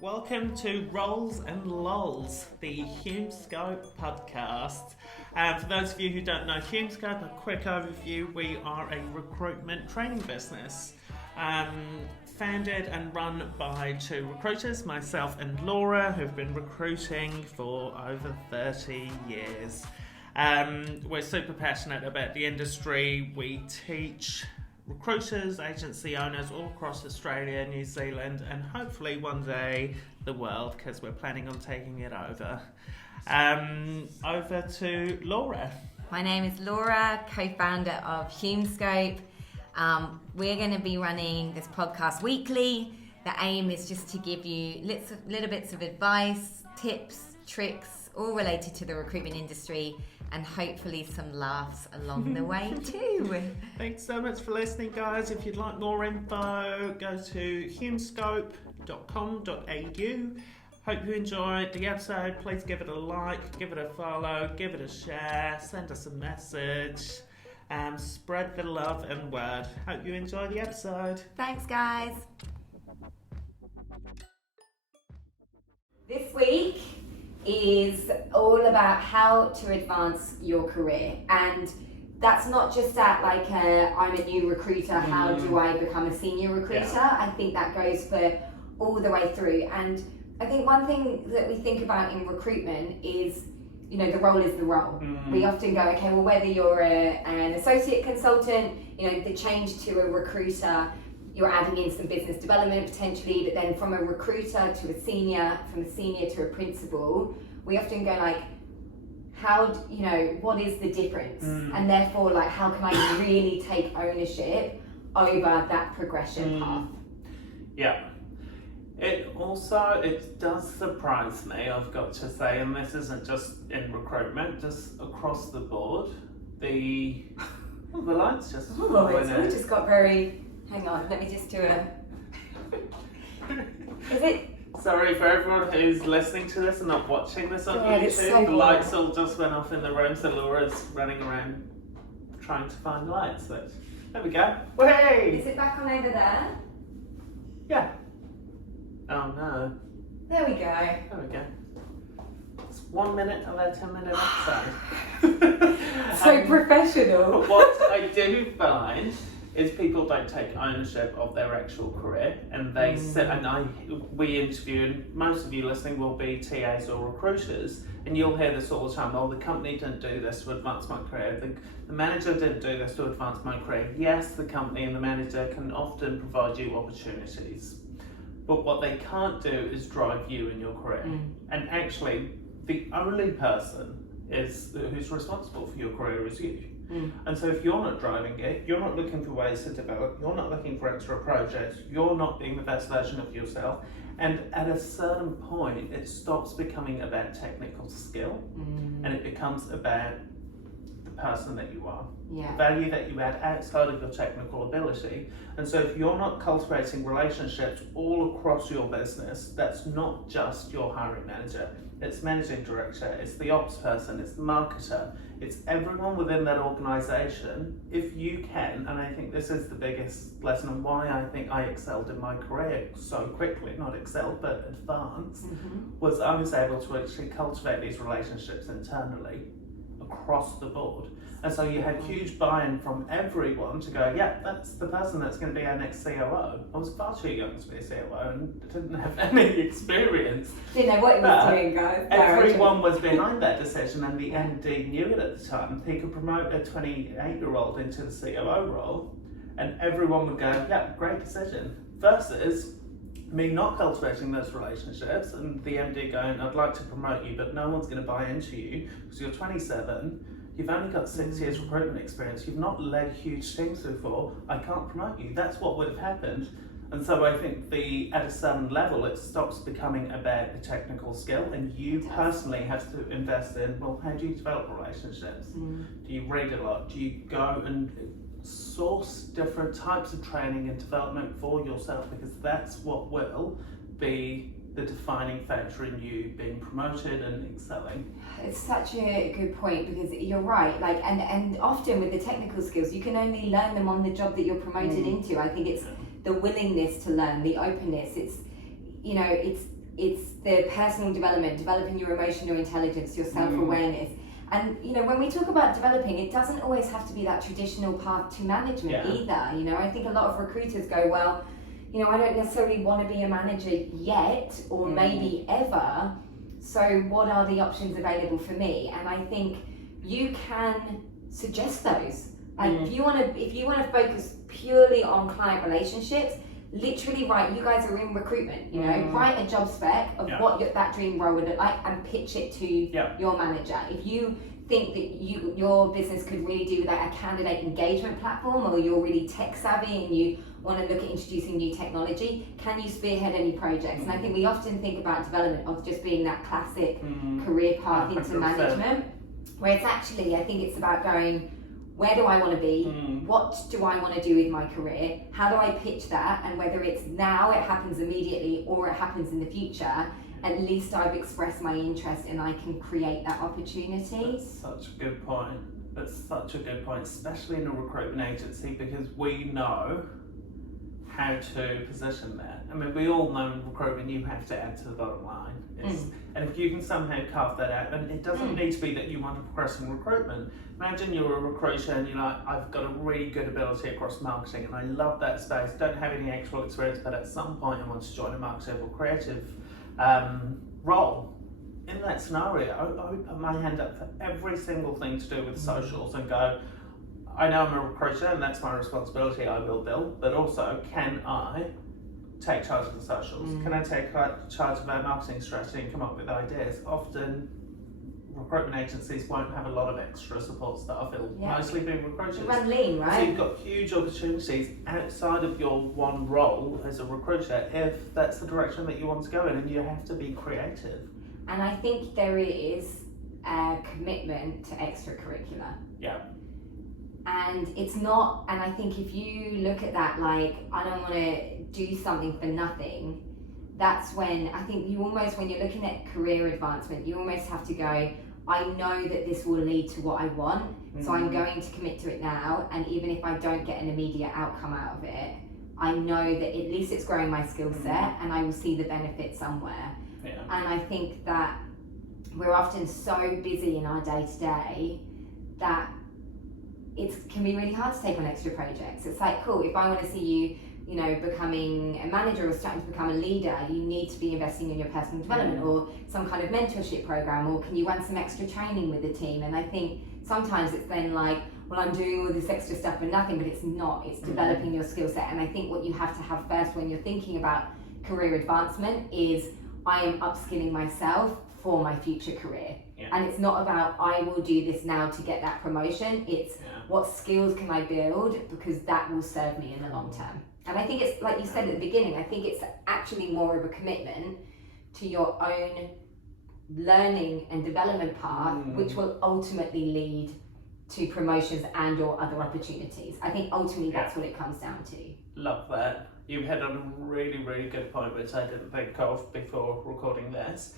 Welcome to Rolls and Lols, the HumeScope podcast. For those of you who don't know HumeScope, a quick overview: we are a recruitment training business. Founded and run by two recruiters, myself and Laura, who've been recruiting for over 30 years. We're super passionate about the industry. We teach recruiters, agency owners all across Australia, New Zealand, and hopefully one day the world, because we're planning on taking it over. Over to Laura. My name is Laura, co-founder of HumeScope. We're going to be running this podcast weekly. The aim is just to give you little bits of advice, tips, tricks, all related to the recruitment industry, and hopefully some laughs along the way too. Thanks so much for listening, guys. If you'd like more info, go to humescope.com.au. Hope you enjoyed the episode. Please give it a like, give it a follow, give it a share, send us a message, and spread the love and word. Hope you enjoy the episode. Thanks, guys. This week is all about how to advance your career, and that's not just at like I'm a new recruiter, how do I become a senior recruiter? Yeah. I think that goes for all the way through. And I think one thing that we think about in recruitment is, you know, the role is the role. We often go, okay, well, whether you're an associate consultant, you know, the change to a recruiter, you're adding in some business development potentially, but then from a recruiter to a senior, from a senior to a principal, we often go like, what is the difference? And therefore, like, how can I really take ownership over that progression path? Yeah. It does surprise me, I've got to say, and this isn't just in recruitment, just across the board. The lights just... We just got very... Hang on, let me just do it. Is it... Sorry for everyone who's listening to this and not watching this on YouTube. So the lights all just went off in the room, so Laura's running around trying to find lights. But there we go. Hey! Is it back on over there? Yeah. Oh no. There we go. There we go. It's 1 minute of a 10-minute episode. So professional. But what I do find is people don't take ownership of their actual career, and they sit, we interview, and most of you listening will be TAs or recruiters, and you'll hear this all the time: oh, the company didn't do this to advance my career, the manager didn't do this to advance my career. Yes, the company and the manager can often provide you opportunities, but what they can't do is drive you in your career. And actually, the only person who's responsible for your career is you. And so if you're not driving it, you're not looking for ways to develop, you're not looking for extra projects, you're not being the best version of yourself, and at a certain point it stops becoming about technical skill and it becomes about the person that you are, the value that you add outside of your technical ability. And so if you're not cultivating relationships all across your business, that's not just your hiring manager, it's managing director, it's the ops person, it's the marketer, it's everyone within that organisation. If you can, and I think this is the biggest lesson and why I think I excelled in my career so quickly, not excelled but advanced, was I was able to actually cultivate these relationships internally across the board. And so you had huge buy-in from everyone to go, yeah, that's the person that's going to be our next COO. I was far too young to be a COO and didn't have any experience. Didn't know what he was doing, guys. Everyone was behind that decision, and the MD knew it at the time. He could promote a 28-year-old into the COO role, and everyone would go, yeah, great decision. Versus me not cultivating those relationships and the MD going, I'd like to promote you, but no one's going to buy into you because you're 27. You've only got 6 years recruitment experience. You've not led huge teams before. I can't promote you. That's what would have happened. And so I think at a certain level, it stops becoming about the technical skill, and you personally have to invest in, well, how do you develop relationships? Do you read a lot? Do you go and source different types of training and development for yourself? Because that's what will be the defining factor in you being promoted and excelling. It's such a good point, because you're right, like, and often with the technical skills you can only learn them on the job that you're promoted into. I think it's the willingness to learn, the openness. It's, you know, it's it's the personal development, developing your emotional intelligence, your self-awareness. And you know, when we talk about developing, it doesn't always have to be that traditional path to management either. You know, I think a lot of recruiters go, well, you know, I don't necessarily want to be a manager yet, or maybe ever. So what are the options available for me? And I think you can suggest those. Like if you want to focus purely on client relationships, literally write, you guys are in recruitment, you know, write a job spec of what that dream role would look like and pitch it to your manager. If you think that your business could really do with like a candidate engagement platform, or you're really tech savvy and you want to look at introducing new technology, can you spearhead any projects? And I think we often think about development of just being that classic career path into 100%. management, where it's actually, I think it's about going, where do I want to be? What do I want to do with my career? How do I pitch that? And whether it's now, it happens immediately, or it happens in the future, at least I've expressed my interest and I can create that opportunity. That's such a good point. That's such a good point, especially in a recruitment agency, because we know how to position that. I mean, we all know in recruitment you have to add to the bottom line. And if you can somehow carve that out, and it doesn't need to be that you want to progress in recruitment. Imagine you're a recruiter and you're like, I've got a really good ability across marketing and I love that space, don't have any actual experience, but at some point I want to join a marketing or creative role. In that scenario, I would put my hand up for every single thing to do with socials and go, I know I'm a recruiter and that's my responsibility, I will build, but also can I take charge of the socials? Can I take charge of our marketing strategy and come up with ideas? Often recruitment agencies won't have a lot of extra support staff, it'll mostly be recruiters. Run lean, right? So you've got huge opportunities outside of your one role as a recruiter if that's the direction that you want to go in, and you have to be creative. And I think there is a commitment to extracurricular. Yeah. And it's not, and I think if you look at that like, I don't want to do something for nothing, that's when I think you almost, when you're looking at career advancement, you almost have to go, I know that this will lead to what I want, so I'm going to commit to it now, and even if I don't get an immediate outcome out of it, I know that at least it's growing my skill set and I will see the benefit somewhere. Yeah. And I think that we're often so busy in our day-to-day that it can be really hard to take on extra projects. It's like, cool, if I want to see you know, becoming a manager or starting to become a leader, you need to be investing in your personal development or some kind of mentorship program, or can you run some extra training with the team? And I think sometimes it's then like, well, I'm doing all this extra stuff for nothing, but it's not, it's developing your skill set. And I think what you have to have first when you're thinking about career advancement is, I am upskilling myself for my future career. And it's not about, I will do this now to get that promotion, it's what skills can I build, because that will serve me in the long term. And I think it's, like you said at the beginning, I think it's actually more of a commitment to your own learning and development path, which will ultimately lead to promotions and or other opportunities. I think ultimately that's what it comes down to. Love that. You hit on a really, really good point, which I didn't think of before recording this,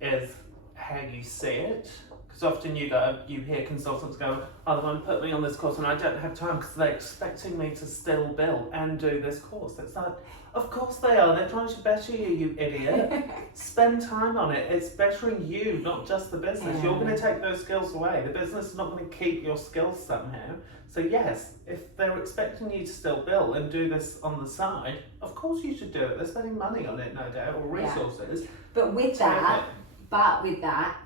is how you see it. Because often you hear consultants go, oh, they want to put me on this course and I don't have time because they're expecting me to still bill and do this course. It's like, of course they are. They're trying to better you, you idiot. Spend time on it. It's bettering you, not just the business. You're going to take those skills away. The business is not going to keep your skills somehow. So yes, if they're expecting you to still bill and do this on the side, of course you should do it. They're spending money on it, no doubt, or resources. But with that,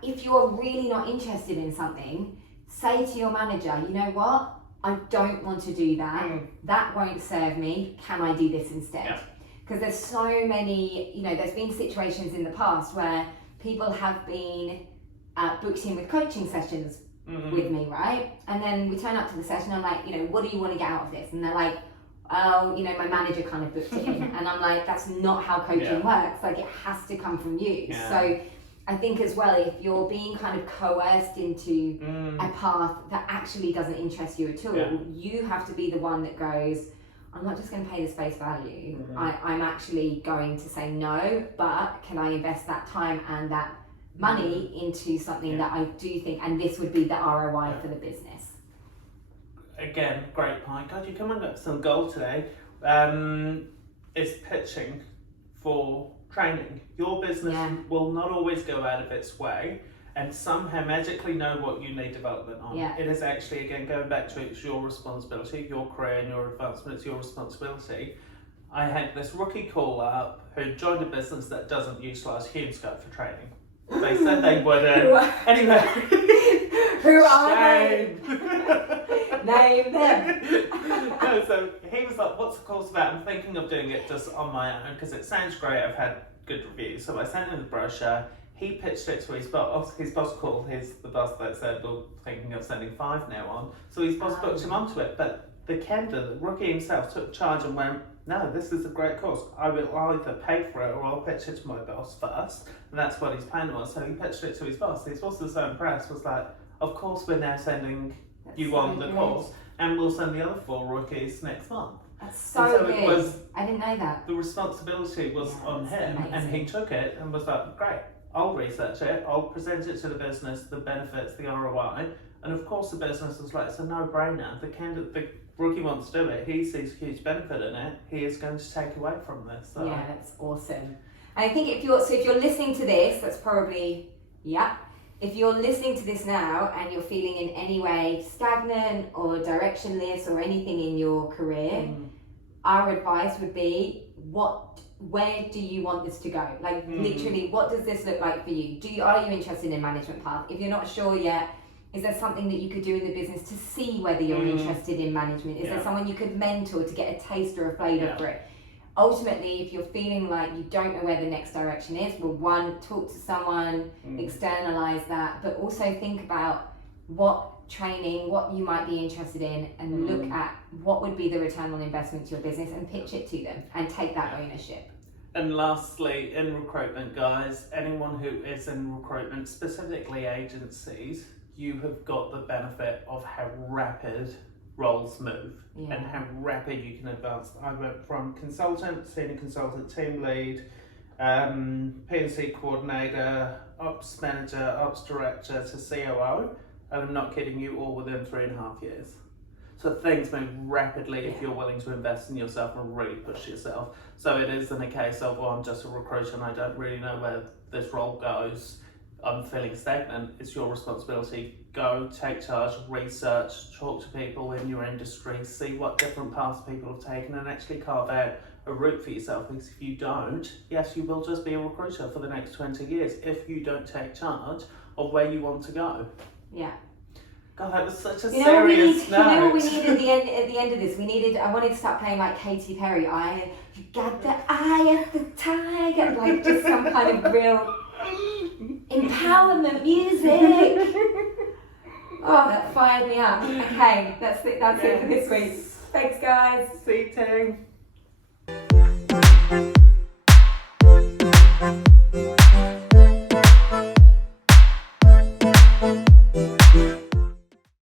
if you're really not interested in something, say to your manager, you know what? I don't want to do that. That won't serve me. Can I do this instead? Because there's so many, you know, there's been situations in the past where people have been booked in with coaching sessions with me, right? And then we turn up to the session, I'm like, you know, what do you want to get out of this? And they're like, oh, you know, my manager kind of booked it in. And I'm like, that's not how coaching works. Like, it has to come from you. So I think as well, if you're being kind of coerced into a path that actually doesn't interest you at all, you have to be the one that goes, I'm not just going to pay this face value. I'm actually going to say no, but can I invest that time and that money into something that I do think, and this would be the ROI for the business. Again, great point. God, you're coming up with some gold today. Is pitching for training. Your business Yeah. will not always go out of its way and somehow magically know what you need development on. Yeah. It is actually, again, going back to it's your responsibility, your career and your advancement, it's your responsibility. I had this rookie call up who joined a business that doesn't utilise HumeScope for training. They said they wouldn't. Anyway. Who are Shame. they? Name them. No, so he was like, what's the course about? I'm thinking of doing it just on my own because it sounds great. I've had good reviews. So I sent him the brochure. He pitched it to his boss. His boss called the boss that said, we're thinking of sending 5 now on. So his boss booked him onto it. But the candidate, the rookie himself, took charge and went, no, this is a great course. I will either pay for it or I'll pitch it to my boss first. And that's what his plan was. So he pitched it to his boss. His boss was so impressed, was like, of course we're now sending you on the course and we'll send the other 4 rookies next month. That's so good. It was, I didn't know that. the responsibility was on him amazing. and he took it and was like, great, I'll research it, I'll present it to the business, the benefits, the ROI. And of course the business was like, it's a no-brainer. The rookie wants to do it, he sees a huge benefit in it, he is going to take away from this. So. Yeah, that's awesome. And I think if you're listening to this, that's probably, if you're listening to this now and you're feeling in any way stagnant or directionless or anything in your career, our advice would be, where do you want this to go? Like literally, what does this look like for you? Are you interested in management path? If you're not sure yet, is there something that you could do in the business to see whether you're interested in management? Is there someone you could mentor to get a taste or a flavour for it? Ultimately, if you're feeling like you don't know where the next direction is, well, one, talk to someone, externalize that, but also think about what training, what you might be interested in, and look at what would be the return on investment to your business and pitch it to them and take that ownership. And lastly, in recruitment, guys, anyone who is in recruitment, specifically agencies, you have got the benefit of how rapid roles move and how rapid you can advance. I went from consultant, senior consultant, team lead, P&C coordinator, ops manager, ops director to COO, and I'm not kidding you, all within 3.5 years. So things move rapidly if you're willing to invest in yourself and really push yourself. So it isn't a case of, well, I'm just a recruiter and I don't really know where this role goes. I'm feeling stagnant. It's your responsibility. Go, take charge, research, talk to people in your industry, see what different paths people have taken and actually carve out a route for yourself. Because if you don't, yes, you will just be a recruiter for the next 20 years if you don't take charge of where you want to go. Yeah. God, that was such a You know serious note. You know what we needed at the end of this? I wanted to start playing like Katy Perry Eye. You got the eye of the tiger. Like just some kind of real empowerment music. Oh, that fired me up. Okay, that's it for this week. Thanks, guys. See you, team.